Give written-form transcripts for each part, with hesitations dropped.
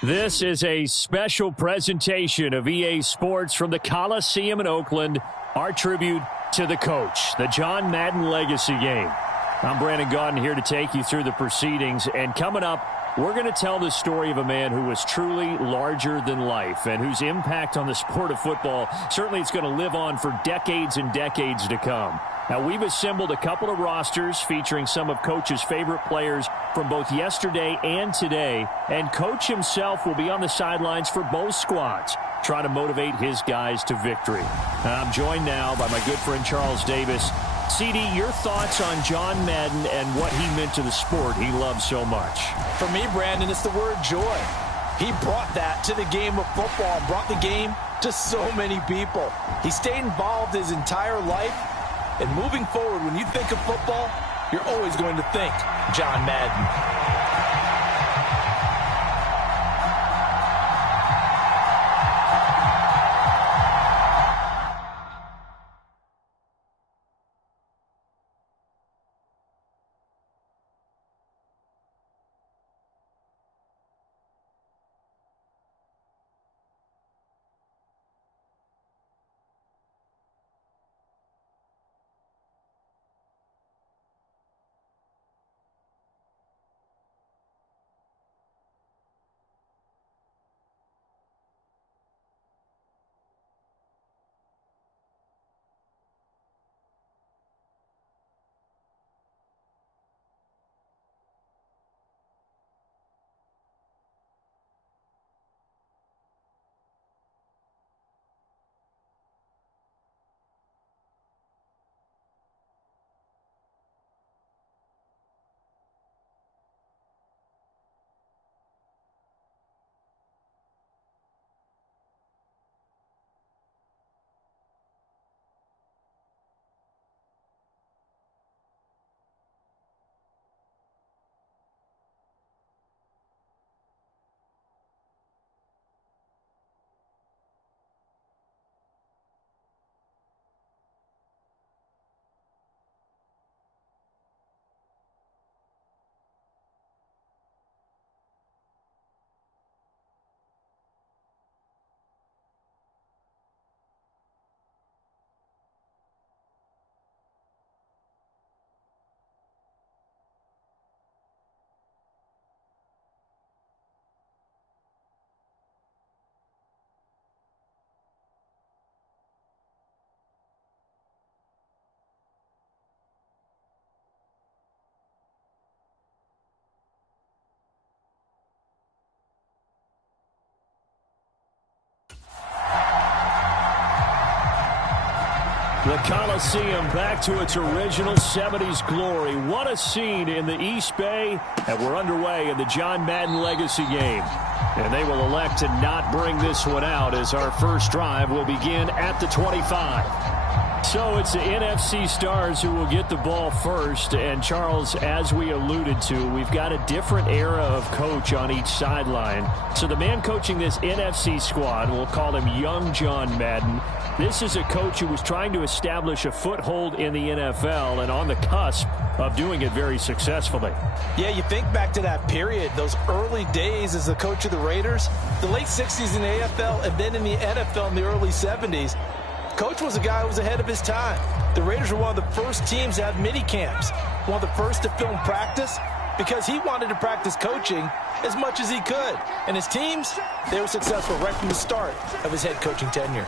This is a special presentation of EA Sports from the Coliseum in Oakland, our tribute to the coach, the John Madden Legacy Game. I'm Brandon Gaudin here to take you through the proceedings, and coming up, we're going to tell the story of a man who was truly larger than life and whose impact on the sport of football, certainly it's going to live on for decades and decades to come. Now, we've assembled a couple of rosters featuring some of Coach's favorite players from both yesterday and today, and Coach himself will be on the sidelines for both squads, trying to motivate his guys to victory. And I'm joined now by my good friend Charles Davis. CD, your thoughts on John Madden and what he meant to the sport he loves so much? For me, Brandon, it's the word joy. He brought that to the game of football and brought the game to so many people. He stayed involved his entire life. And moving forward, when you think of football, you're always going to think John Madden. The Coliseum back to its original 70s glory. What a scene in the East Bay, and we're underway in the John Madden Legacy Game. And they will elect to not bring this one out as our first drive will begin at the 25. So it's the NFC stars who will get the ball first. And, Charles, as we alluded to, we've got a different era of coach on each sideline. So the man coaching this NFC squad, we'll call him Young John Madden. This is a coach who was trying to establish a foothold in the NFL and on the cusp of doing it very successfully. Yeah, you think back to that period, those early days as the coach of the Raiders, the late 60s in the AFL and then in the NFL in the early 70s. Coach was a guy who was ahead of his time. The Raiders were one of the first teams to have mini camps, one of the first to film practice, because he wanted to practice coaching as much as he could. And his teams, they were successful right from the start of his head coaching tenure.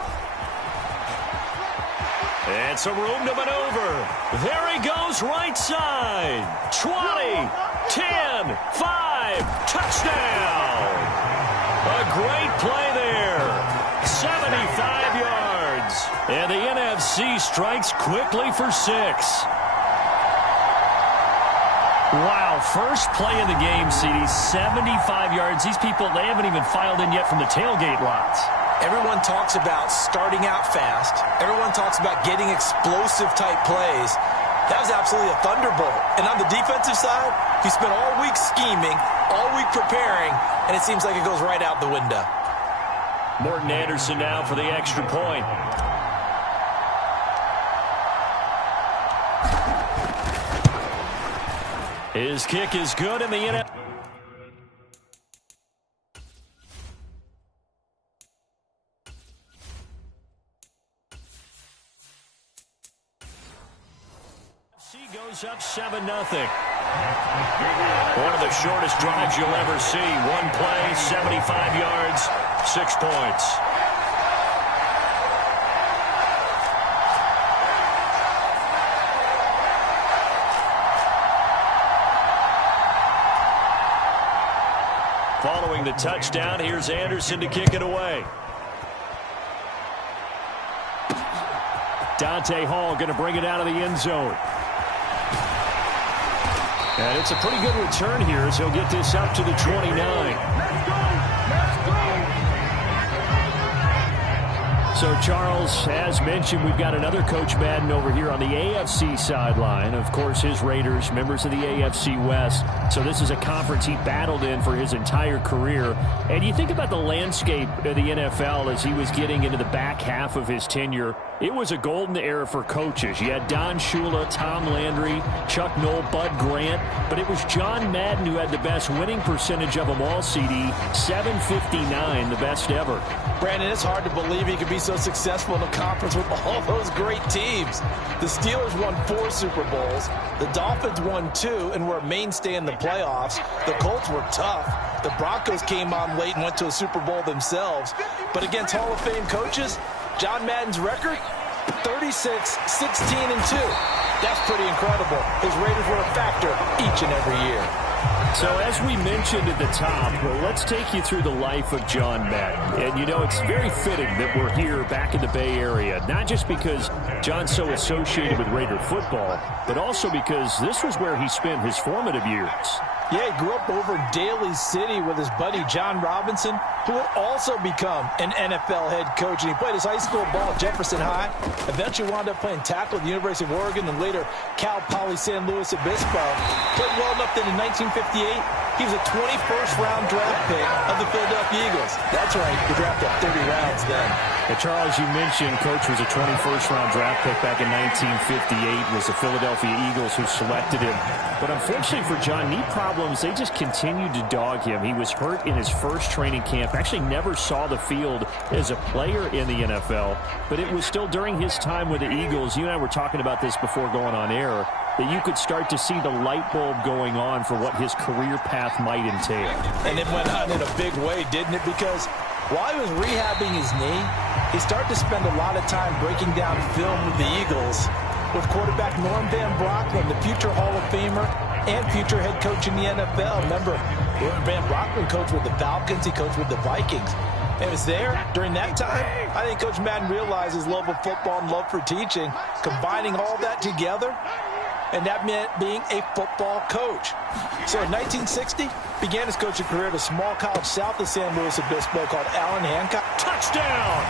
And some room to maneuver. There he goes, right side. 20, 10, 5, touchdown. A great play there. 75 yards. And the NFC strikes quickly for 6. Wow, first play of the game, CD, 75 yards. These people, they haven't even filed in yet from the tailgate lots. Everyone talks about starting out fast. Everyone talks about getting explosive-type plays. That was absolutely a thunderbolt. And on the defensive side, he spent all week scheming, all week preparing, and it seems like it goes right out the window. Morton Anderson now for the extra point. His kick is good in the NFL. Raiders up 7-0. One of the shortest drives you'll ever see. One play, 75 yards, 6 points. Following the touchdown, here's Anderson to kick it away. Dante Hall going to bring it out of the end zone. And it's a pretty good return here as he'll get this up to the 29. So, Charles, as mentioned, we've got another Coach Madden over here on the AFC sideline. Of course, his Raiders, members of the AFC West. So this is a conference he battled in for his entire career. And you think about the landscape of the NFL as he was getting into the back half of his tenure. It was a golden era for coaches. You had Don Shula, Tom Landry, Chuck Noll, Bud Grant. But it was John Madden who had the best winning percentage of them all, CD. 759, the best ever. Brandon, it's hard to believe he could be so successful in a conference with all those great teams. The Steelers won 4 Super Bowls. The Dolphins won 2 and were a mainstay in the playoffs. The Colts were tough. The Broncos came on late and went to a Super Bowl themselves. But against Hall of Fame coaches, John Madden's record, 36, 16, and 2. That's pretty incredible. His Raiders were a factor each and every year. So as we mentioned at the top, well, let's take you through the life of John Madden. And, you know, it's very fitting that we're here back in the Bay Area, not just because John's so associated with Raider football, but also because this was where he spent his formative years. Yeah, he grew up over in Daly City with his buddy John Robinson, who would also become an NFL head coach. And he played his high school ball at Jefferson High, eventually wound up playing tackle at the University of Oregon, and later Cal Poly San Luis Obispo. Played well enough that in 1958, he was a 21st round draft pick of the Philadelphia Eagles. That's right, he drafted 30 rounds then. And Charles, you mentioned Coach was a 21st round draft pick back in 1958. It was the Philadelphia Eagles who selected him. But unfortunately for John, knee problems, they just continued to dog him. He was hurt in his first training camp, actually never saw the field as a player in the NFL. But it was still during his time with the Eagles, you and I were talking about this before going on air, that you could start to see the light bulb going on for what his career path might entail. And it went on in a big way, didn't it? Because while he was rehabbing his knee, he started to spend a lot of time breaking down film with the Eagles, with quarterback Norm Van Brocklin, the future Hall of Famer and future head coach in the NFL. Remember, Van Brocklin coached with the Falcons, he coached with the Vikings. And it was there during that time, I think Coach Madden realized his love of football and love for teaching, combining all that together, and that meant being a football coach. So in 1960, began his coaching career at a small college south of San Luis Obispo called Allen Hancock. Touchdown!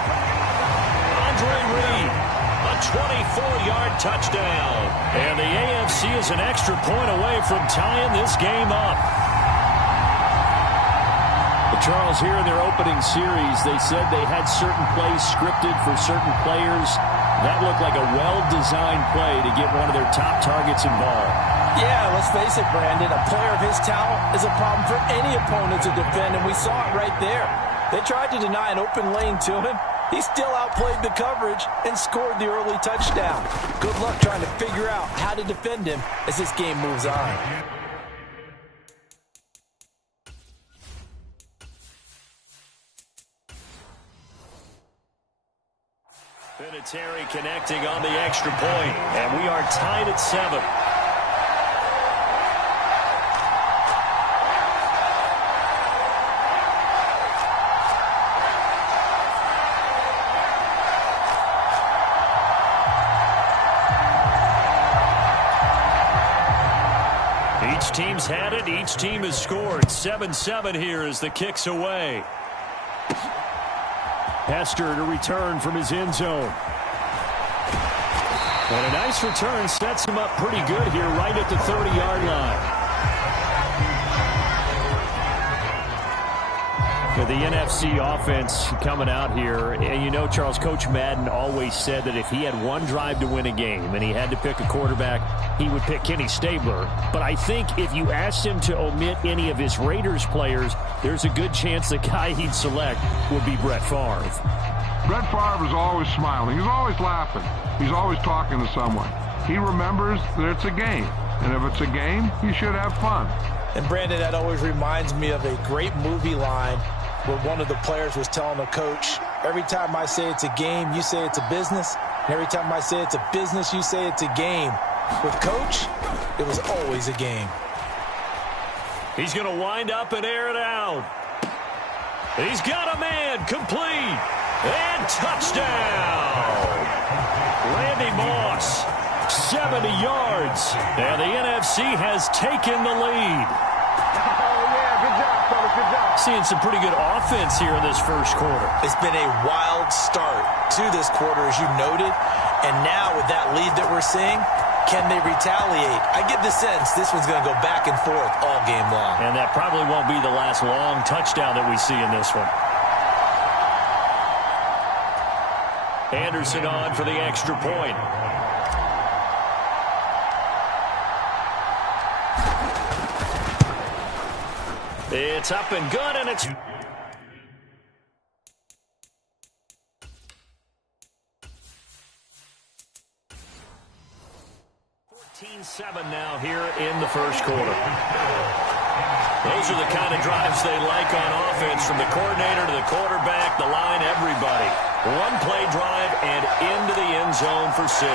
Andre Reed, a 24-yard touchdown. And the AFC is an extra point away from tying this game up. But Charles, here in their opening series, they said they had certain plays scripted for certain players. That looked like a well-designed play to get one of their top targets involved. Yeah, let's face it, Brandon. A player of his talent is a problem for any opponent to defend, and we saw it right there. They tried to deny an open lane to him. He still outplayed the coverage and scored the early touchdown. Good luck trying to figure out how to defend him as this game moves on. Terry connecting on the extra point, and we are tied at 7. Each team's had it, each team has scored. 7-7 here as the kick's away. Hester to return from his end zone. And a nice return sets him up pretty good here right at the 30-yard line. But the NFC offense coming out here, and you know, Charles, Coach Madden always said that if he had one drive to win a game and he had to pick a quarterback, he would pick Kenny Stabler. But I think if you asked him to omit any of his Raiders players, there's a good chance the guy he'd select would be Brett Favre. Brett Favre is always smiling. He's always laughing. He's always talking to someone. He remembers that it's a game. And if it's a game, you should have fun. And Brandon, that always reminds me of a great movie line where one of the players was telling the coach, every time I say it's a game, you say it's a business. And every time I say it's a business, you say it's a game. With Coach, it was always a game. He's going to wind up and air it out. He's got a man, complete, and touchdown. Randy Moss, 70 yards, and the NFC has taken the lead. Oh, yeah, good job, fellas, good job. Seeing some pretty good offense here in this first quarter. It's been a wild start to this quarter, as you noted. And now with that lead that we're seeing, can they retaliate? I get the sense this one's going to go back and forth all game long. And that probably won't be the last long touchdown that we see in this one. Anderson on for the extra point. It's up and good, and it's... 14-7 now here in the first quarter. Those are the kind of drives they like on offense, from the coordinator to the quarterback, the line, everybody. One play drive and into the end zone for 6.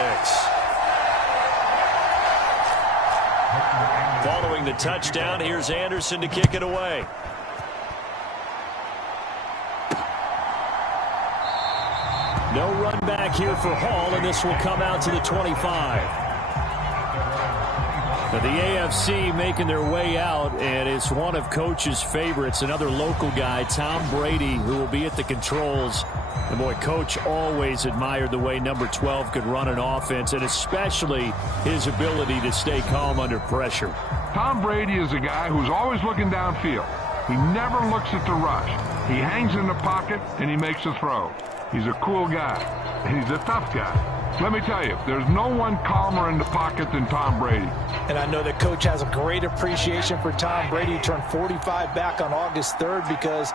Following the touchdown, here's Anderson to kick it away. No run back here for Hall, and this will come out to the 25. Now the AFC making their way out, and it's one of Coach's favorites, another local guy, Tom Brady, who will be at the controls. And boy, Coach always admired the way number 12 could run an offense, and especially his ability to stay calm under pressure. Tom Brady is a guy who's always looking downfield. He never looks at the rush. He hangs in the pocket, and he makes a throw. He's a cool guy, and he's a tough guy. Let me tell you, there's no one calmer in the pocket than Tom Brady. And I know that Coach has a great appreciation for Tom Brady. He turned 45 back on August 3rd because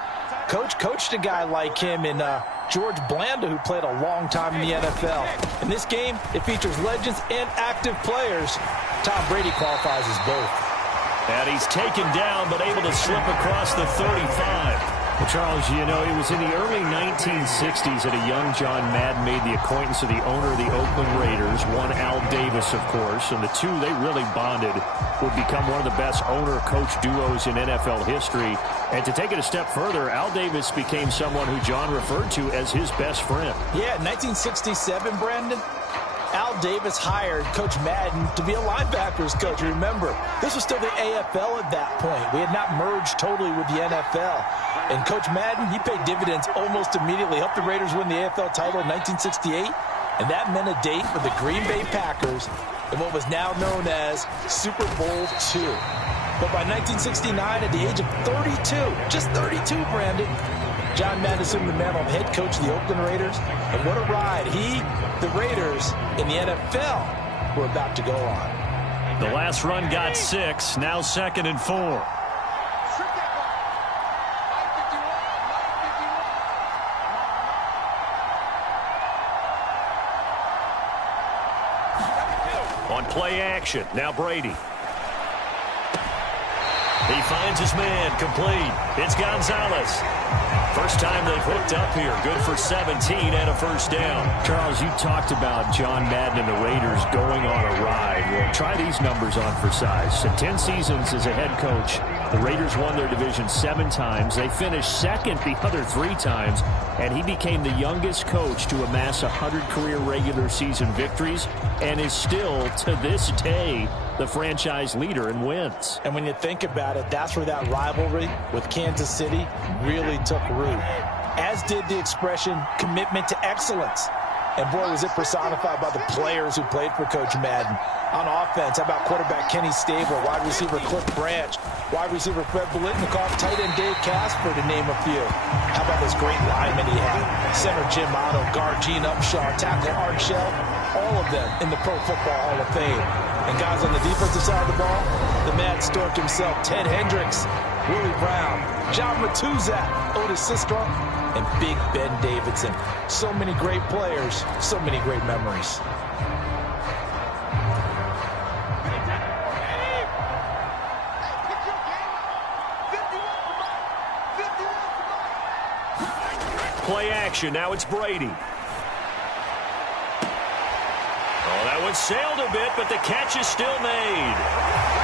Coach coached a guy like him in George Blanda, who played a long time in the NFL. In this game, it features legends and active players. Tom Brady qualifies as both. And he's taken down, but able to slip across the 35. Well, Charles, you know, it was in the early 1960s that a young John Madden made the acquaintance of the owner of the Oakland Raiders, one Al Davis, of course, and the two, they really bonded, would become one of the best owner-coach duos in NFL history. And to take it a step further, Al Davis became someone who John referred to as his best friend. Yeah, 1967, Brandon, Al Davis hired Coach Madden to be a linebackers coach. Remember, this was still the AFL at that point. We had not merged totally with the NFL. And Coach Madden, he paid dividends almost immediately. Helped the Raiders win the AFL title in 1968. And that meant a date for the Green Bay Packers in what was now known as Super Bowl II. But by 1969, at the age of 32, just 32, Brandon, John Madden assumed the mantle of head coach of the Oakland Raiders. And what a ride he, the Raiders, in the NFL were about to go on. The last run got 6, now 2nd and 4. On play action, now Brady. He finds his man, complete. It's Gonzalez. First time they've hooked up here. Good for 17 and a first down. Charles, you talked about John Madden and the Raiders going on a ride. Well, try these numbers on for size. In 10 seasons as a head coach, the Raiders won their division 7 times. They finished second the other 3 times, and he became the youngest coach to amass 100 career regular season victories and is still, to this day, the franchise leader in wins. And when you think about it, that's where that rivalry with Kansas City really took root. As did the expression commitment to excellence. And boy, was it personified by the players who played for Coach Madden. On offense, how about quarterback Kenny Stabler, wide receiver Cliff Branch, wide receiver Fred Biletnikoff, tight end Dave Casper, to name a few. How about this great lineman he had? Center Jim Otto, guard Gene Upshaw, tackle Art Shell, all of them in the Pro Football Hall of Fame. And guys on the defensive side of the ball, the Mad Stork himself, Ted Hendricks, Willie Brown, John Matuzak, Otis Sistrom, and Big Ben Davidson. So many great players, so many great memories. play action. Now it's Brady. Oh, that one sailed a bit, but the catch is still made.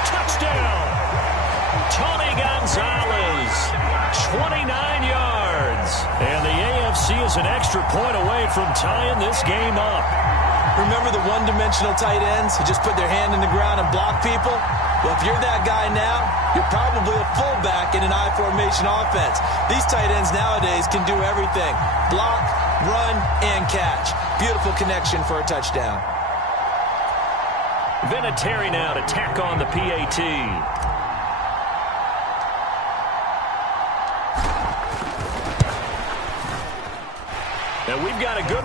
Touchdown! Tony Gonzalez, 29 yards. And the AFC is an extra point away from tying this game up. Remember the one-dimensional tight ends who just put their hand in the ground and block people? Well, if you're that guy now, you're probably a fullback in an I-formation offense. These tight ends nowadays can do everything. Block, run, and catch. Beautiful connection for a touchdown. Vinatieri now to tack on the PAT. And we've got a good...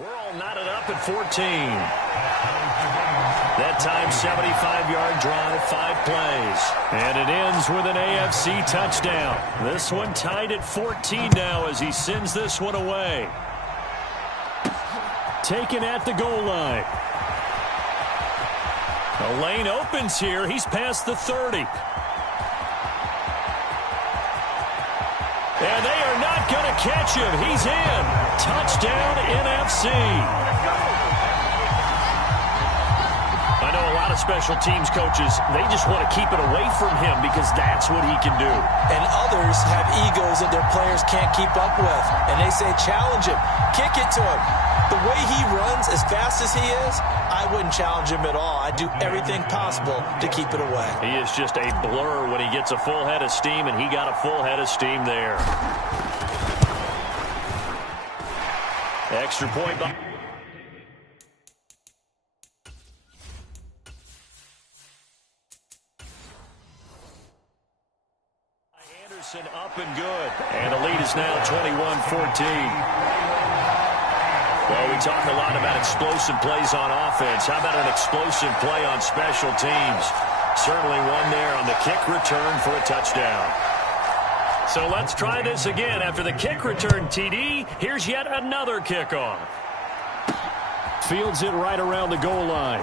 We're all knotted up at 14. That time, 75-yard drive, 5 plays. And it ends with an AFC touchdown. This one tied at 14 now as he sends this one away. Taken at the goal line. The lane opens here. He's past the 30. And they are not going to catch him. He's in. Touchdown, NFC. I know a lot of special teams coaches, they just want to keep it away from him because that's what he can do. And others have egos that their players can't keep up with. And they say, challenge him. Kick it to him. The way he runs, as fast as he is, I wouldn't challenge him at all. I'd do everything possible to keep it away. He is just a blur when he gets a full head of steam, and he got a full head of steam there. Extra point by... Anderson up and good. And the lead is now 21-14. Well, we talk a lot about explosive plays on offense. How about an explosive play on special teams? Certainly one there on the kick return for a touchdown. So let's try this again. After the kick return TD, here's yet another kickoff. Fields it right around the goal line.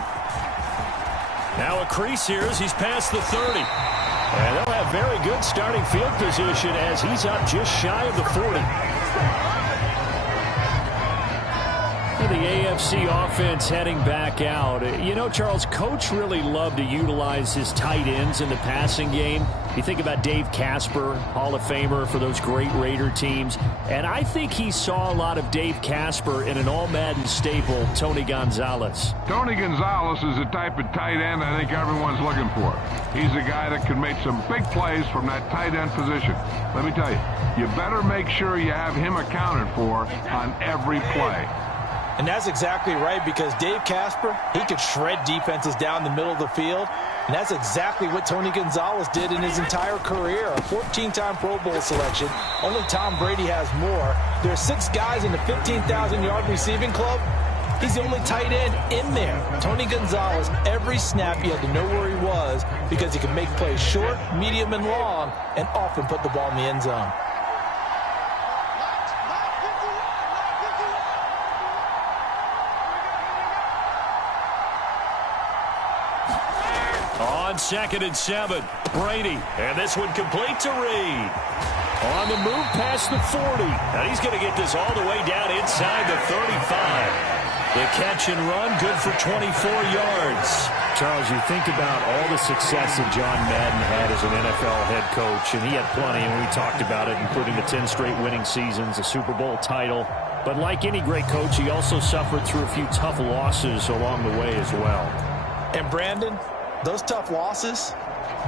Now a crease here as he's past the 30. And they'll have very good starting field position as he's up just shy of the 40. The AFC offense heading back out. You know, Charles, Coach really loved to utilize his tight ends in the passing game. You think about Dave Casper, Hall of Famer for those great Raider teams. And I think he saw a lot of Dave Casper in an all-Madden staple, Tony Gonzalez. Tony Gonzalez is the type of tight end I think everyone's looking for. He's a guy that can make some big plays from that tight end position. Let me tell you, you better make sure you have him accounted for on every play. And that's exactly right, because Dave Casper, he could shred defenses down the middle of the field. And that's exactly what Tony Gonzalez did in his entire career. A 14-time Pro Bowl selection. Only Tom Brady has more. There are 6 guys in the 15,000-yard receiving club. He's the only tight end in there. Tony Gonzalez, every snap he had to know where he was because he could make plays short, medium, and long, and often put the ball in the end zone. On 2nd and 7, Brady. And this one complete to Reed. On the move past the 40. And he's going to get this all the way down inside the 35. The catch and run, good for 24 yards. Charles, you think about all the success that John Madden had as an NFL head coach, and he had plenty, and we talked about it, including the 10 straight winning seasons, a Super Bowl title. But like any great coach, he also suffered through a few tough losses along the way as well. And Brandon, those tough losses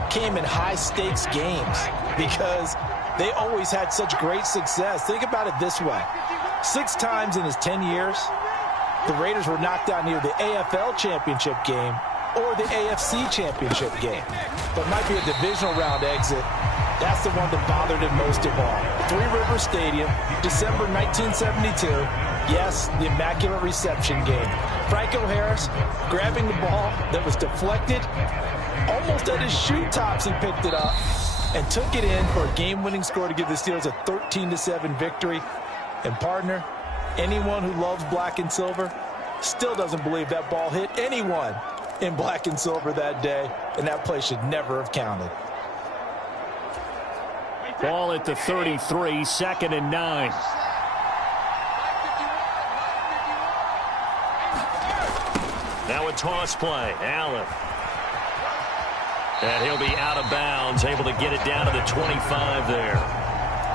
came in high-stakes games because they always had such great success. Think about it this way. 6 times in his 10 years, the Raiders were knocked out near the AFL championship game or the AFC championship game. But might be a divisional round exit. That's the one that bothered him most of all. Three River Stadium, December 1972. Yes, the Immaculate Reception game. Franco Harris grabbing the ball that was deflected. Almost at his shoe tops, he picked it up and took it in for a game-winning score to give the Steelers a 13-7 victory. And partner, anyone who loves black and silver still doesn't believe that ball hit anyone in black and silver that day, and that play should never have counted. Ball at the 33, 2nd and 9. Now a toss play. Allen. And he'll be out of bounds, able to get it down to the 25 there.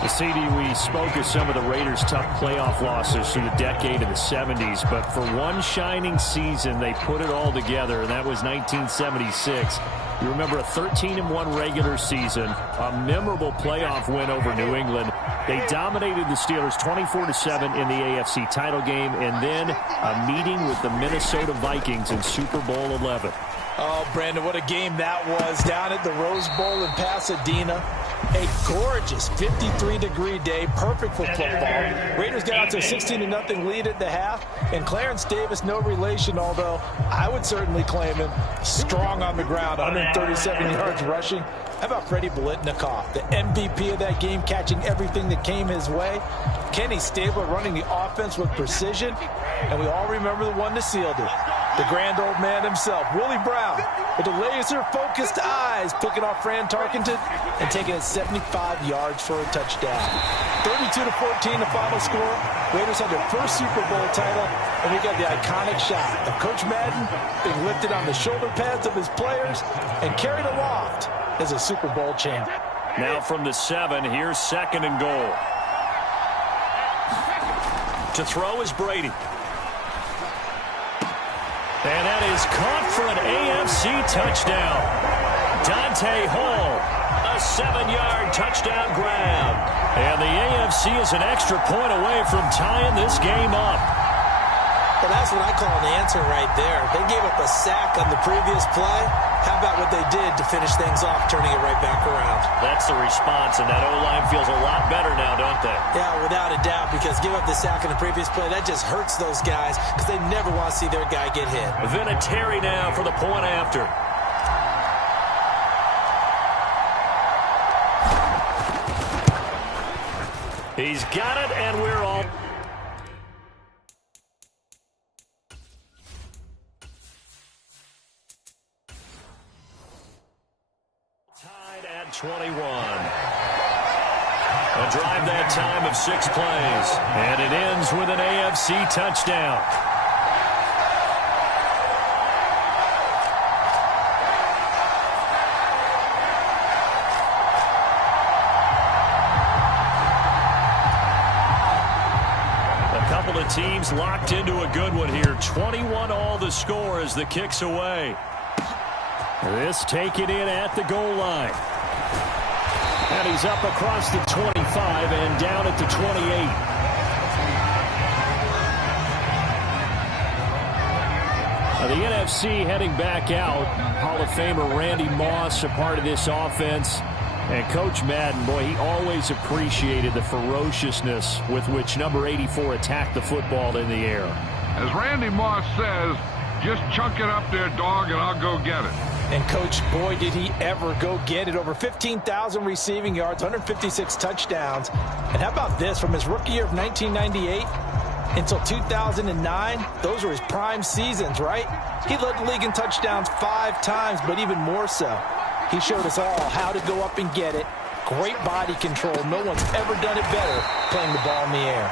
The CD, we spoke of some of the Raiders' tough playoff losses through the decade of the 70s, but for one shining season, they put it all together, and that was 1976. You remember a 13-1 regular season, a memorable playoff win over New England. They dominated the Steelers 24-7 in the AFC title game, and then a meeting with the Minnesota Vikings in Super Bowl 11. Oh, Brandon, what a game that was down at the Rose Bowl in Pasadena. A gorgeous 53-degree day, perfect for football. Raiders got out to a 16-0 lead at the half, and Clarence Davis, no relation, although I would certainly claim him, strong on the ground, 137 yards rushing. How about Freddie Biletnikoff, the MVP of that game, catching everything that came his way? Kenny Stabler running the offense with precision, and we all remember the one that sealed it. The grand old man himself, Willie Brown, with the laser-focused eyes, picking off Fran Tarkenton and taking it 75 yards for a touchdown. 32-14, the final score. Raiders had their first Super Bowl title, and we got the iconic shot of Coach Madden being lifted on the shoulder pads of his players and carried aloft as a Super Bowl champ. Now from the 7, here's 2nd and goal. To throw is Brady. And that is caught for an AFC touchdown. Dante Hall, a 7-yard touchdown grab. And the AFC is an extra point away from tying this game up. Well, that's what I call an answer right there. They gave up a sack on the previous play. How about what they did to finish things off, turning it right back around? That's the response, and that O-line feels a lot better now, don't they? Yeah, without a doubt, because give up the sack on the previous play, that just hurts those guys because they never want to see their guy get hit. Vinatieri now for the point after. He's got it, and we're all... tied at 21. A drive that time of 6 plays, and it ends with an AFC touchdown. A couple of teams locked into a good one here. 21 all the score as the kick's away. This taken in at the goal line. And he's up across the 25 and down at the 28. Now the NFC heading back out. Hall of Famer Randy Moss a part of this offense. And Coach Madden, boy, he always appreciated the ferociousness with which number 84 attacked the football in the air. As Randy Moss says, just chunk it up there, dog, and I'll go get it. And, Coach, boy, did he ever go get it. Over 15,000 receiving yards, 156 touchdowns. And how about this? From his rookie year of 1998 until 2009, those were his prime seasons, right? He led the league in touchdowns 5 times, but even more so, he showed us all how to go up and get it. Great body control. No one's ever done it better playing the ball in the air.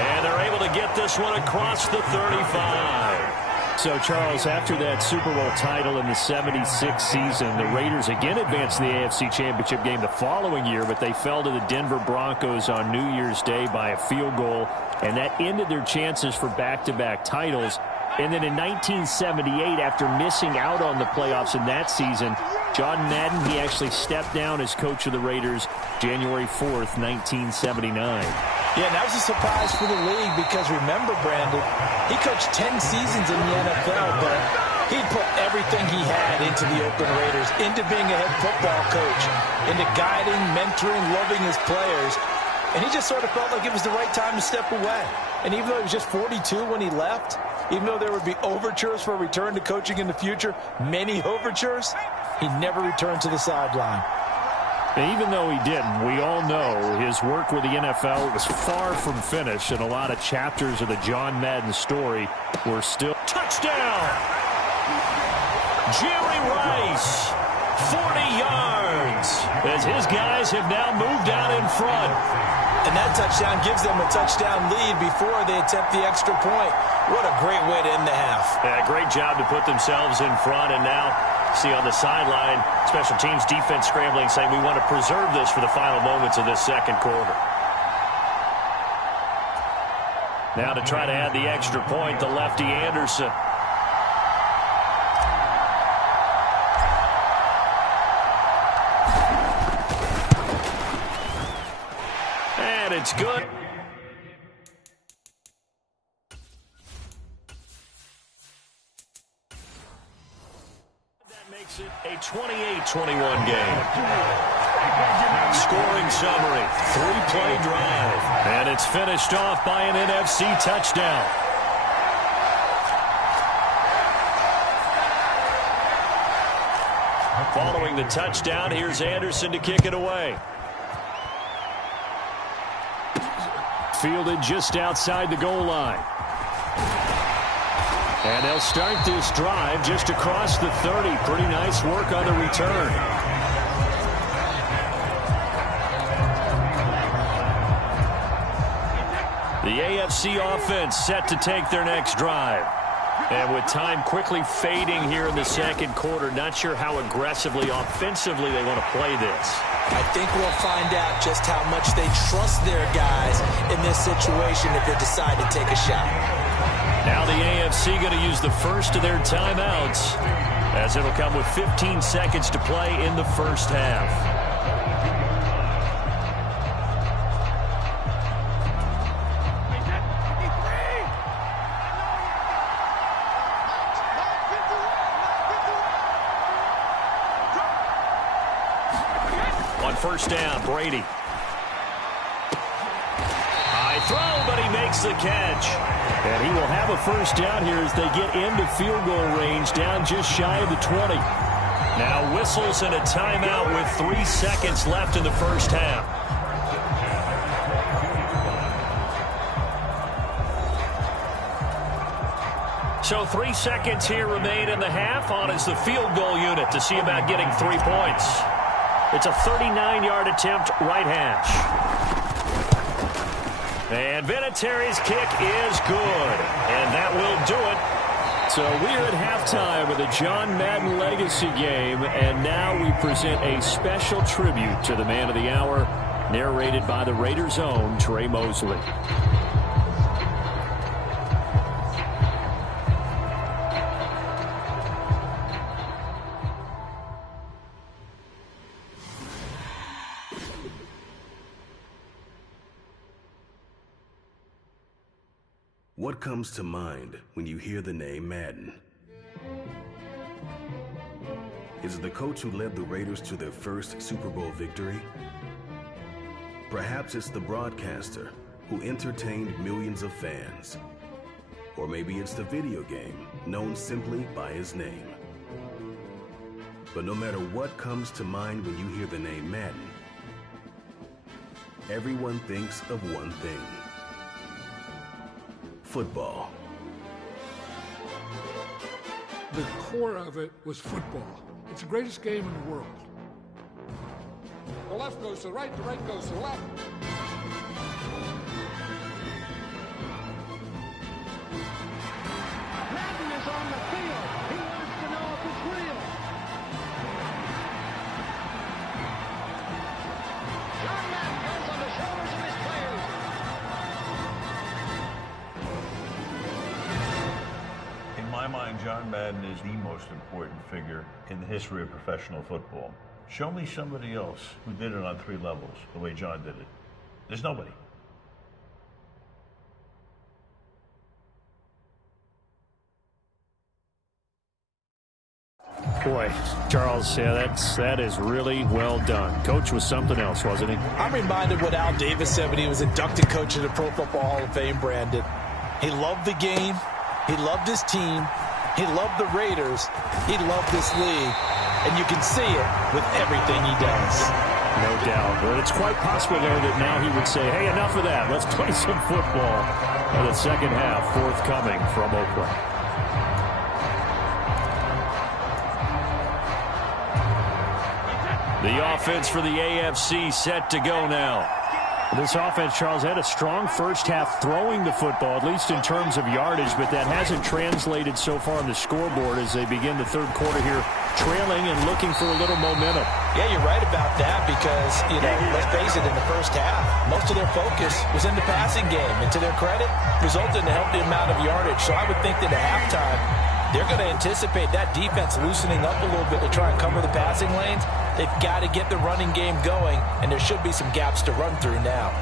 And they're able to get this one across the 35. So, Charles, after that Super Bowl title in the 76 season, the Raiders again advanced to the AFC Championship game the following year, but they fell to the Denver Broncos on New Year's Day by a field goal, and that ended their chances for back-to-back titles. And then in 1978, after missing out on the playoffs in that season, John Madden, he actually stepped down as coach of the Raiders January 4th, 1979. Yeah, and that was a surprise for the league because remember, Brandon, he coached 10 seasons in the NFL, but he put everything he had into the Oakland Raiders, into being a head football coach, into guiding, mentoring, loving his players. And he just sort of felt like it was the right time to step away. And even though he was just 42 when he left, even though there would be overtures for a return to coaching in the future, many overtures, he never returned to the sideline. And even though he didn't, we all know his work with the NFL was far from finished, and a lot of chapters of the John Madden story were still... Touchdown! Jerry Rice, 40 yards, as his guys have now moved out in front. And that touchdown gives them a touchdown lead before they attempt the extra point. What a great way to end the half. Yeah, great job to put themselves in front. And now, see on the sideline, special teams defense scrambling, saying we want to preserve this for the final moments of this second quarter. Now to try to add the extra point, the lefty Anderson. And it's good. That makes it a 28-21 game. Scoring summary, 3-play drive. And it's finished off by an NFC touchdown. Following the touchdown, here's Anderson to kick it away. Fielded just outside the goal line. And they'll start this drive just across the 30. Pretty nice work on the return. The AFC offense set to take their next drive. And with time quickly fading here in the second quarter, not sure how aggressively, offensively they want to play this. I think we'll find out just how much they trust their guys in this situation if they decide to take a shot. Now the AFC going to use the first of their timeouts, as it'll come with 15 seconds to play in the first half. First down, Brady. High throw, but he makes the catch. And he will have a first down here as they get into field goal range, down just shy of the 20. Now whistles and a timeout with 3 seconds left in the first half. So 3 seconds here remain in the half. On is the field goal unit to see about getting 3 points. It's a 39-yard attempt, right hash. And Vinatieri's kick is good. And that will do it. So we're at halftime of the John Madden Legacy game. And now we present a special tribute to the man of the hour, narrated by the Raiders' own Trey Mosley. What comes to mind when you hear the name Madden? Is it the coach who led the Raiders to their first Super Bowl victory? Perhaps it's the broadcaster who entertained millions of fans. Or maybe it's the video game known simply by his name. But no matter what comes to mind when you hear the name Madden, everyone thinks of one thing: football. The core of it was football. It's the greatest game in the world. The left goes to the right goes to the left. Madden is on the field. He wants to know if it's real. John Madden goes on the shoulders of his players. In my mind, John Madden is the most important figure in the history of professional football. Show me somebody else who did it on 3 levels the way John did it. There's nobody. Boy, Charles, yeah, that is really well done. Coach was something else, wasn't he? I'm reminded what Al Davis said when he was inducted coach of the Pro Football Hall of Fame, Brandon. He loved the game. He loved his team. He loved the Raiders. He loved this league. And you can see it with everything he does. No doubt. But it's quite possible, though, that now he would say, hey, enough of that. Let's play some football. And the second half forthcoming from Oakland. The offense for the AFC set to go now. This offense, Charles, had a strong first half throwing the football, at least in terms of yardage, but that hasn't translated so far on the scoreboard as they begin the third quarter here, trailing and looking for a little momentum. Yeah, you're right about that because, let's face it, in the first half, most of their focus was in the passing game. And to their credit, resulted in a healthy amount of yardage. So I would think that at halftime, they're going to anticipate that defense loosening up a little bit to try and cover the passing lanes. They've got to get the running game going, and there should be some gaps to run through now.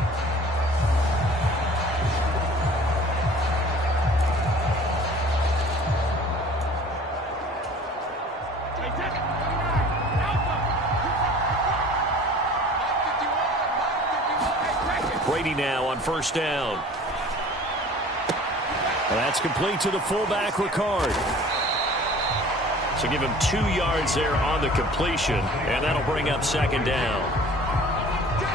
Brady now on first down. Well, that's complete to the fullback, Ricard. So give him 2 yards there on the completion, and that'll bring up second down.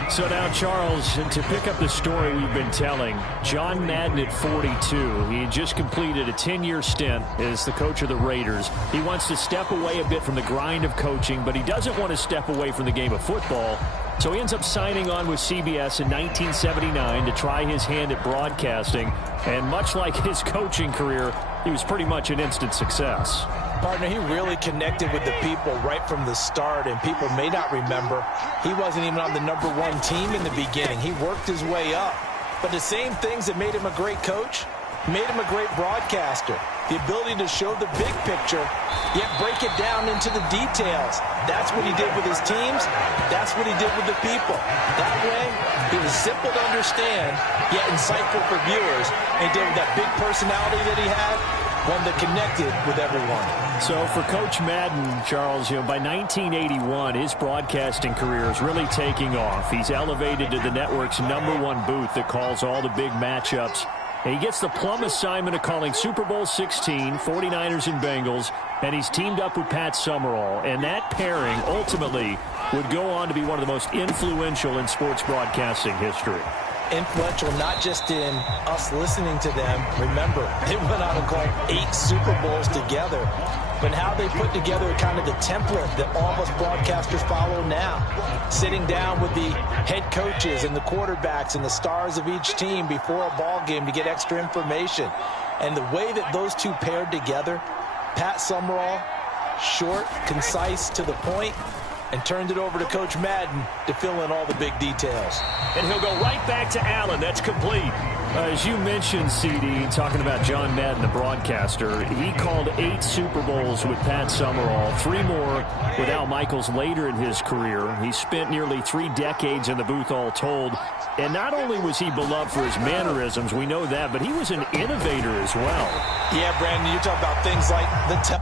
So now, Charles, and to pick up the story we've been telling, John Madden at 42, he had just completed a 10-year stint as the coach of the Raiders. He wants to step away a bit from the grind of coaching, but he doesn't want to step away from the game of football. So he ends up signing on with CBS in 1979 to try his hand at broadcasting. And much like his coaching career, he was pretty much an instant success. Partner, he really connected with the people right from the start, and people may not remember, he wasn't even on the #1 team in the beginning. He worked his way up. But the same things that made him a great coach made him a great broadcaster. The ability to show the big picture, yet break it down into the details. That's what he did with his teams. That's what he did with the people. That way, he was simple to understand, yet insightful for viewers. And he did with that big personality that he had, one that connected with everyone. So for Coach Madden, Charles, by 1981, his broadcasting career is really taking off. He's elevated to the network's #1 booth that calls all the big matchups. And he gets the plum assignment of calling Super Bowl 16, 49ers and Bengals, and he's teamed up with Pat Summerall. And that pairing ultimately would go on to be one of the most influential in sports broadcasting history. Influential not just in us listening to them. Remember, they went out and called 8 Super Bowls together. But how they put together kind of the template that all of us broadcasters follow now. Sitting down with the head coaches and the quarterbacks and the stars of each team before a ball game to get extra information. And the way that those two paired together, Pat Summerall, short, concise, to the point, and turned it over to Coach Madden to fill in all the big details. And he'll go right back to Allen. That's complete. As you mentioned, CD, talking about John Madden, the broadcaster, he called 8 Super Bowls with Pat Summerall, 3 more with Al Michaels later in his career. He spent nearly 3 decades in the booth all told. And not only was he beloved for his mannerisms, we know that, but he was an innovator as well. Yeah, Brandon, you talk about things like the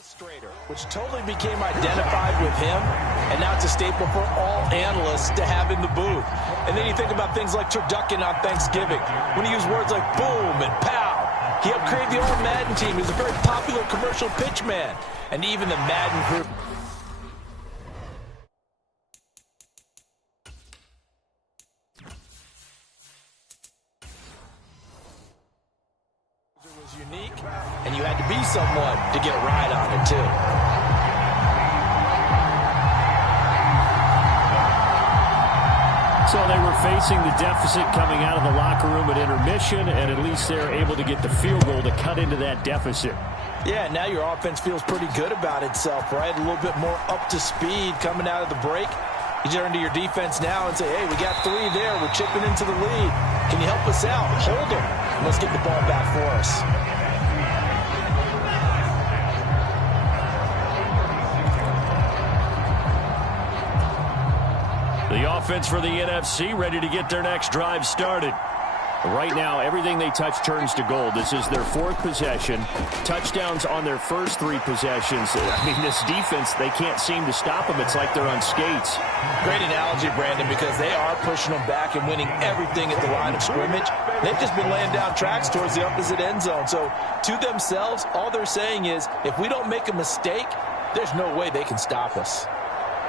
illustrator, which totally became identified with him, and now it's a staple for all analysts to have in the booth. And then you think about things like turducken on Thanksgiving, when he used words like boom and pow. He helped create the old Madden team. He was a very popular commercial pitch man, and even the Madden group. break. And you had to be someone to get a ride on it, too. So they were facing the deficit coming out of the locker room at intermission, and at least they're able to get the field goal to cut into that deficit. Yeah, now your offense feels pretty good about itself, right? A little bit more up to speed coming out of the break. You turn to your defense now and say, hey, we got 3 there. We're chipping into the lead. Can you help us out? Hold them. And let's get the ball back for us. The offense for the NFC ready to get their next drive started. Right now, everything they touch turns to gold. This is their 4th possession. Touchdowns on their first 3 possessions. I mean, this defense, they can't seem to stop them. It's like they're on skates. Great analogy, Brandon, because they are pushing them back and winning everything at the line of scrimmage. They've just been laying down tracks towards the opposite end zone. So, to themselves, all they're saying is, if we don't make a mistake, there's no way they can stop us.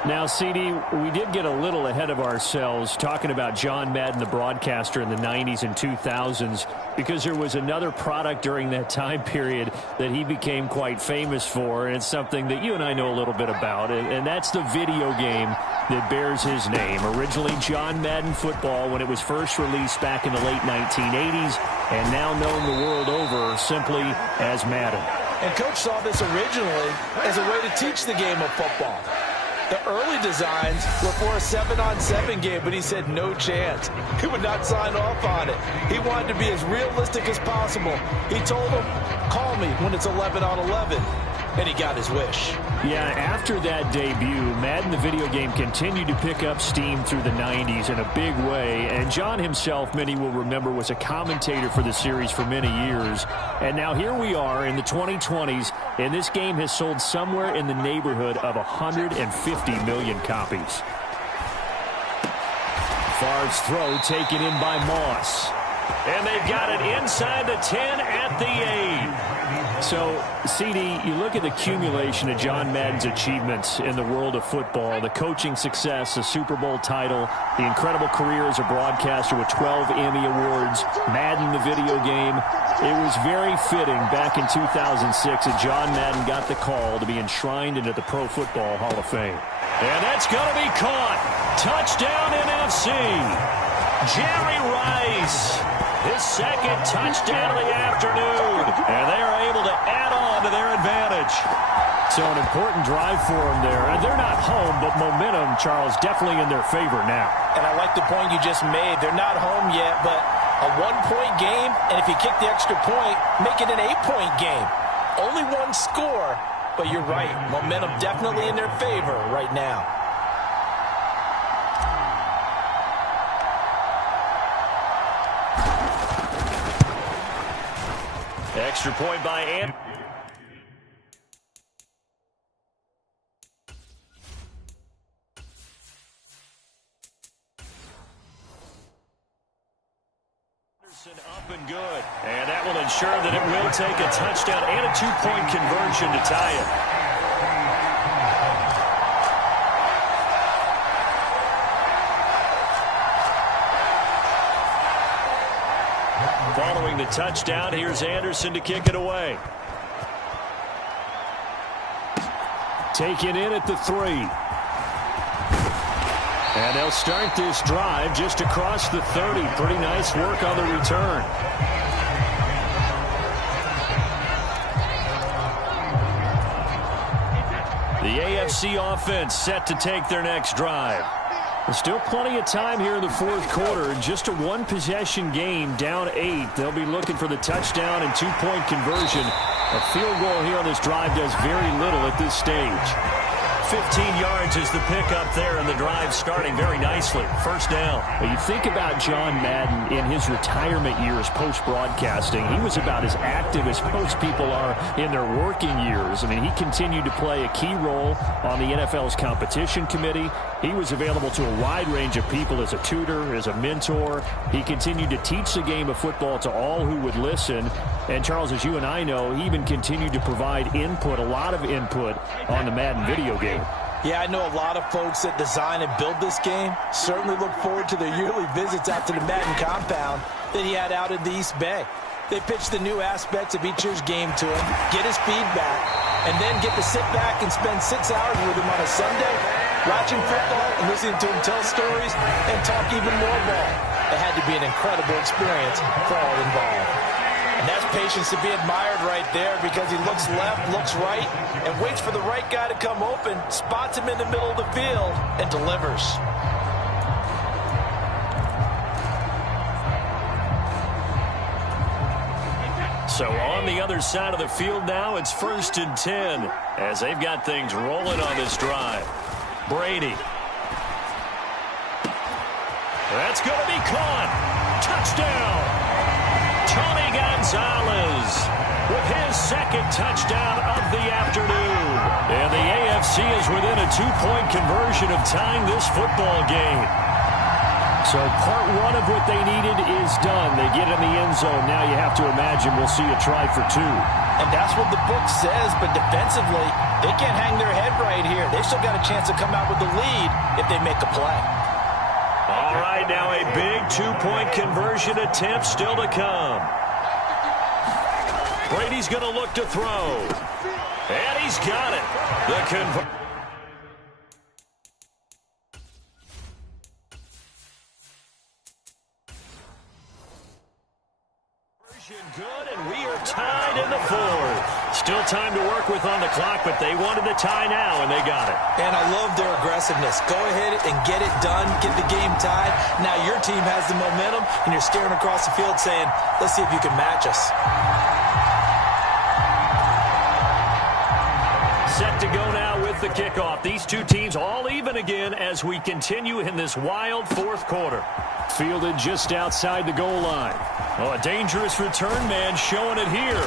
Now, CD, we did get a little ahead of ourselves talking about John Madden, the broadcaster in the 90s and 2000s, because there was another product during that time period that he became quite famous for, and it's something that you and I know a little bit about, and that's the video game that bears his name. Originally John Madden Football when it was first released back in the late 1980s, and now known the world over simply as Madden. And Coach saw this originally as a way to teach the game of football. The early designs were for a 7-on-7 game, but he said no chance. He would not sign off on it. He wanted to be as realistic as possible. He told him, call me when it's 11-on-11. And he got his wish. Yeah, after that debut, Madden the video game continued to pick up steam through the 90s in a big way. And John himself, many will remember, was a commentator for the series for many years. And now here we are in the 2020s, and this game has sold somewhere in the neighborhood of 150 million copies. Favre's throw taken in by Moss. And they've got it inside the 10 at the 8. So, CD, you look at the accumulation of John Madden's achievements in the world of football, the coaching success, the Super Bowl title, the incredible career as a broadcaster with 12 Emmy Awards, Madden the video game. It was very fitting back in 2006 that John Madden got the call to be enshrined into the Pro Football Hall of Fame. And that's going to be caught. Touchdown NFC. Jerry Rice. His 2nd touchdown of the afternoon. And they are able to add on to their advantage. So an important drive for them there. And they're not home, but momentum, Charles, definitely in their favor now. And I like the point you just made. They're not home yet, but a 1-point game, and if you kick the extra point, make it an 8-point game. Only 1 score, but you're right. Momentum definitely in their favor right now. Extra point by Anderson. Up and good. And that will ensure that it will take a touchdown and a 2-point conversion to tie it. Following the touchdown, here's Anderson to kick it away. Taken in at the 3. And they'll start this drive just across the 30. Pretty nice work on the return. The AFC offense set to take their next drive. There's still plenty of time here in the 4th quarter. Just a 1-possession game, down 8. They'll be looking for the touchdown and 2-point conversion. A field goal here on this drive does very little at this stage. 15 yards is the pickup there, and the drive starting very nicely. First down. Well, you think about John Madden in his retirement years post-broadcasting. He was about as active as most people are in their working years. I mean, he continued to play a key role on the NFL's competition committee. He was available to a wide range of people as a tutor, as a mentor. He continued to teach the game of football to all who would listen. And, Charles, as you and I know, he even continued to provide input, a lot of input on the Madden video game. Yeah, I know a lot of folks that design and build this game certainly look forward to their yearly visits out to the Madden compound that he had out in the East Bay. They pitch the new aspects of each year's game to him, get his feedback, and then get to sit back and spend 6 hours with him on a Sunday, watching football and listening to him tell stories and talk even more ball. It had to be an incredible experience for all involved. And that's patience to be admired right there, because he looks left, looks right, and waits for the right guy to come open, spots him in the middle of the field, and delivers. So on the other side of the field now, it's 1st and 10 as they've got things rolling on this drive. Brady. That's going to be caught. Touchdown. Tony Gonzalez with his second touchdown of the afternoon. And the AFC is within a 2-point conversion of tying this football game. So part one of what they needed is done. They get in the end zone. Now you have to imagine we'll see a try for 2. And that's what the book says, but defensively, they can't hang their head right here. They've still got a chance to come out with the lead if they make a play. All right, now a big 2-point conversion attempt still to come. Brady's going to look to throw. And he's got it. The conversion good, and we are tied in the 4th. Still time to work with on the clock, but they wanted the tie now, and they got it. And I love their aggressiveness. Go ahead and get it done. Get the game tied. Now your team has the momentum, and you're staring across the field saying, let's see if you can match us. Set to go now with the kickoff. These two teams all even again as we continue in this wild 4th quarter. Fielded just outside the goal line. Oh, a dangerous return man showing it here.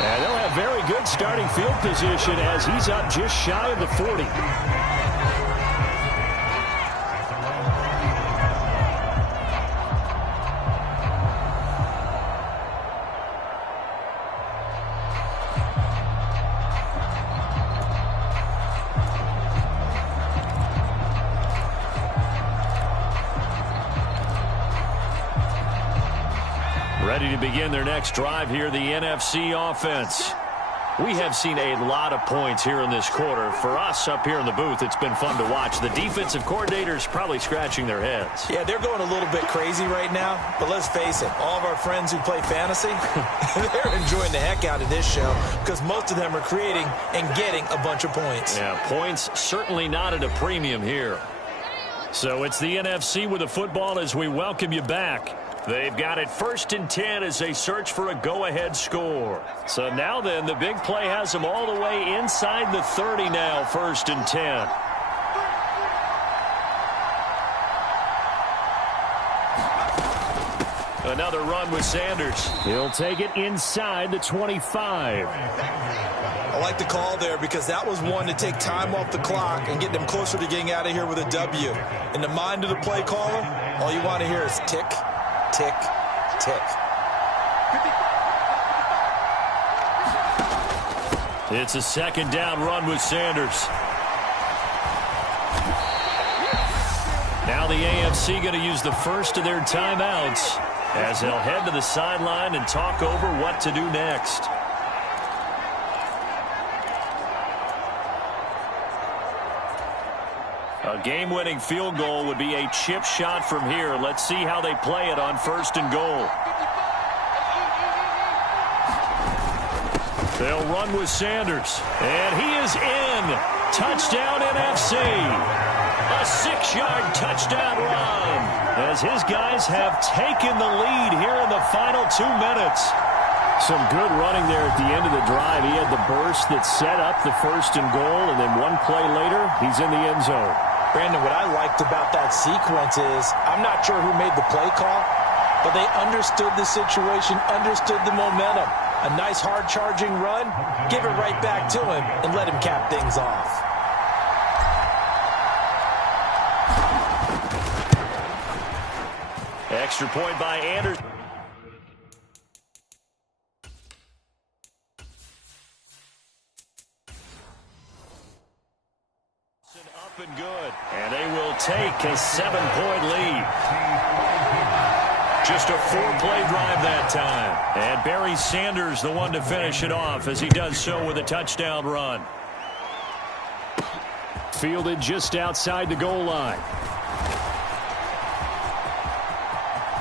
And they'll have very good starting field position as he's up just shy of the 40. Ready to begin their next drive here, the NFC offense. We have seen a lot of points here in this quarter. For us up here in the booth, it's been fun to watch. The defensive coordinators probably scratching their heads. Yeah, they're going a little bit crazy right now, but let's face it, all of our friends who play fantasy, they're enjoying the heck out of this show because most of them are creating and getting a bunch of points. Yeah, points certainly not at a premium here. So it's the NFC with the football as we welcome you back. They've got it 1st and 10 as they search for a go-ahead score. So now then, the big play has them all the way inside the 30 now, 1st and 10. Another run with Sanders. He'll take it inside the 25. I like the call there because that was one to take time off the clock and get them closer to getting out of here with a W. In the mind of the play caller, all you want to hear is tick, tick, tick. It's a 2nd down run with Sanders. Now the AFC going to use the first of their timeouts as they'll head to the sideline and talk over what to do next. A game-winning field goal would be a chip shot from here. Let's see how they play it on 1st and goal. They'll run with Sanders. And he is in. Touchdown NFC. A 6-yard touchdown run as his guys have taken the lead here in the final 2 minutes. Some good running there at the end of the drive. He had the burst that set up the 1st and goal, and then one play later, he's in the end zone. Brandon, what I liked about that sequence is I'm not sure who made the play call, but they understood the situation, understood the momentum. A nice hard-charging run, give it right back to him, and let him cap things off. Extra point by Anderson. Up and good. And they will take a 7-point lead. Just a 4-play drive that time. And Barry Sanders the one to finish it off as he does so with a touchdown run. Fielded just outside the goal line.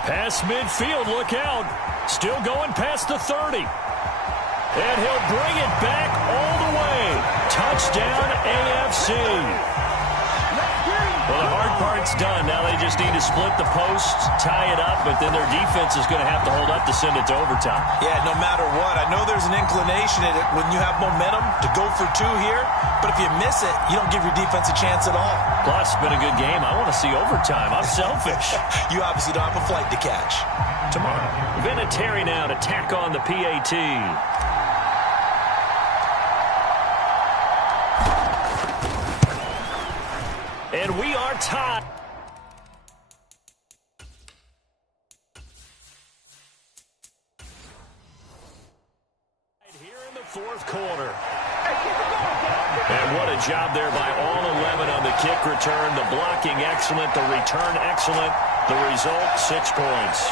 Past midfield, look out. Still going past the 30. And he'll bring it back all the way. Touchdown AFC. Well, the hard part's done. Now they just need to split the posts, tie it up, but then their defense is going to have to hold up to send it to overtime. Yeah, no matter what. I know there's an inclination in it when you have momentum to go for 2 here, but if you miss it, you don't give your defense a chance at all. Plus, it's been a good game. I want to see overtime. I'm selfish. You obviously don't have a flight to catch. Tomorrow, Vinatieri now to tack on the PAT. And we are tied. Here in the 4th quarter. And what a job there by all 11 on the kick return. The blocking excellent, the return excellent. The result, 6 points.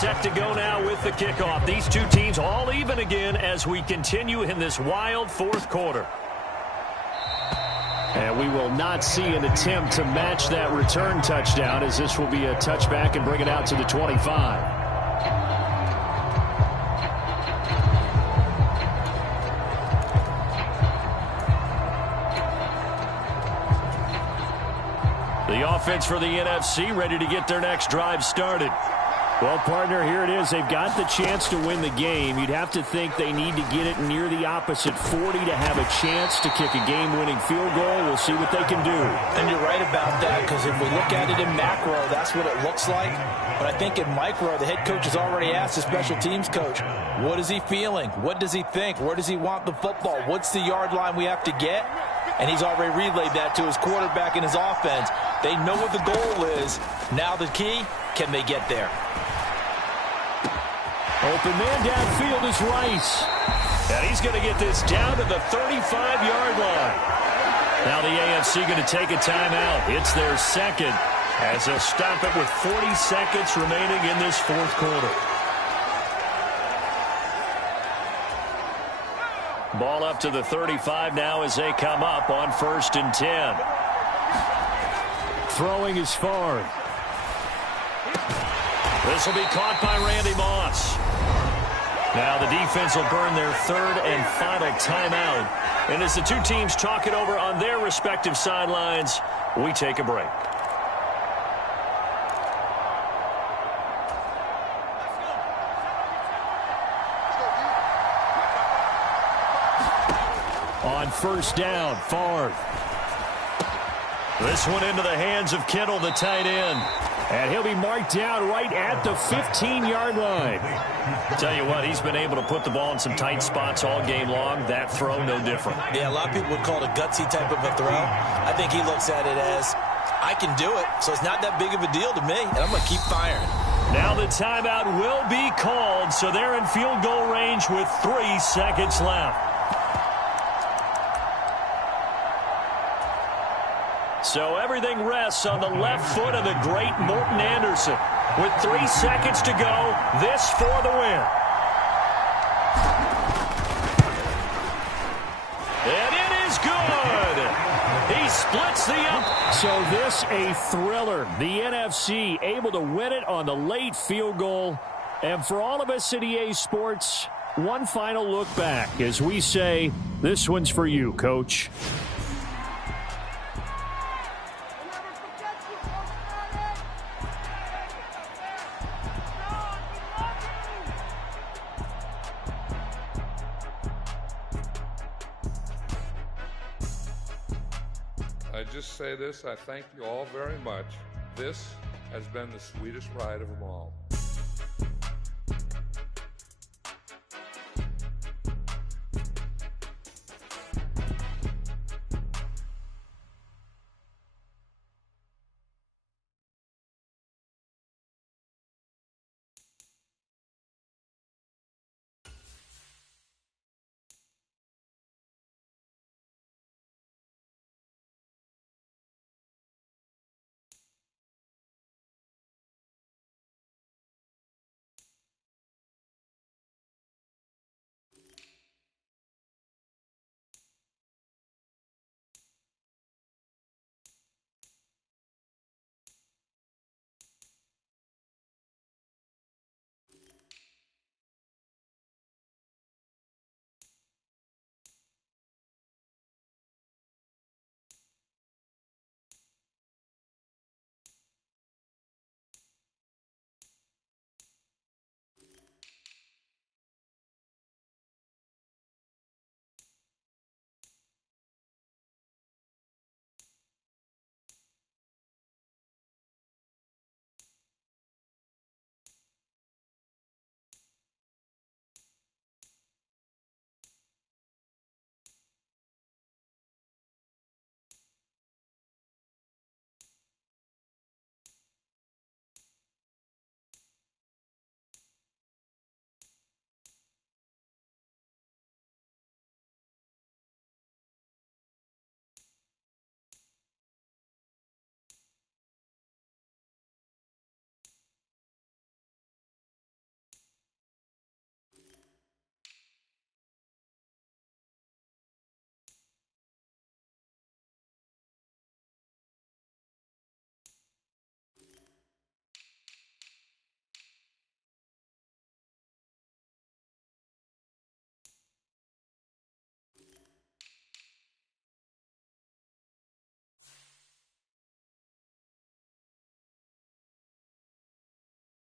Set to go now with the kickoff. These two teams all even again as we continue in this wild 4th quarter. And we will not see an attempt to match that return touchdown, as this will be a touchback and bring it out to the 25. The offense for the NFC ready to get their next drive started. Well, partner, here it is. They've got the chance to win the game. You'd have to think they need to get it near the opposite 40 to have a chance to kick a game-winning field goal. We'll see what they can do. And you're right about that, because if we look at it in macro, that's what it looks like. But I think in micro, the head coach has already asked the special teams coach, what is he feeling? What does he think? Where does he want the football? What's the yard line we have to get? And he's already relayed that to his quarterback and his offense. They know what the goal is. Now the key, can they get there? Open man downfield is Rice. And he's going to get this down to the 35-yard line. Now the AFC going to take a timeout. It's their second, as they'll stop it with 40 seconds remaining in this 4th quarter. Ball up to the 35 now as they come up on 1st and 10. Throwing is Favre. This will be caught by Randy Moss. Now the defense will burn their 3rd and final timeout. And as the two teams talk it over on their respective sidelines, we take a break. On 1st down, Favre. This one into the hands of Kittle, the tight end. And he'll be marked down right at the 15-yard line. Tell you what, he's been able to put the ball in some tight spots all game long. That throw, no different. Yeah, a lot of people would call it a gutsy type of a throw. I think he looks at it as, I can do it, so it's not that big of a deal to me, and I'm going to keep firing. Now the timeout will be called, so they're in field goal range with 3 seconds left. So everything rests on the left foot of the great Morton Anderson. With 3 seconds to go, this for the win. And it is good. He splits the up. So this a thriller. The NFC able to win it on the late field goal. And for all of us at EA Sports, one final look back as we say, this one's for you, Coach. I just say this, I thank you all very much. This has been the sweetest ride of them all.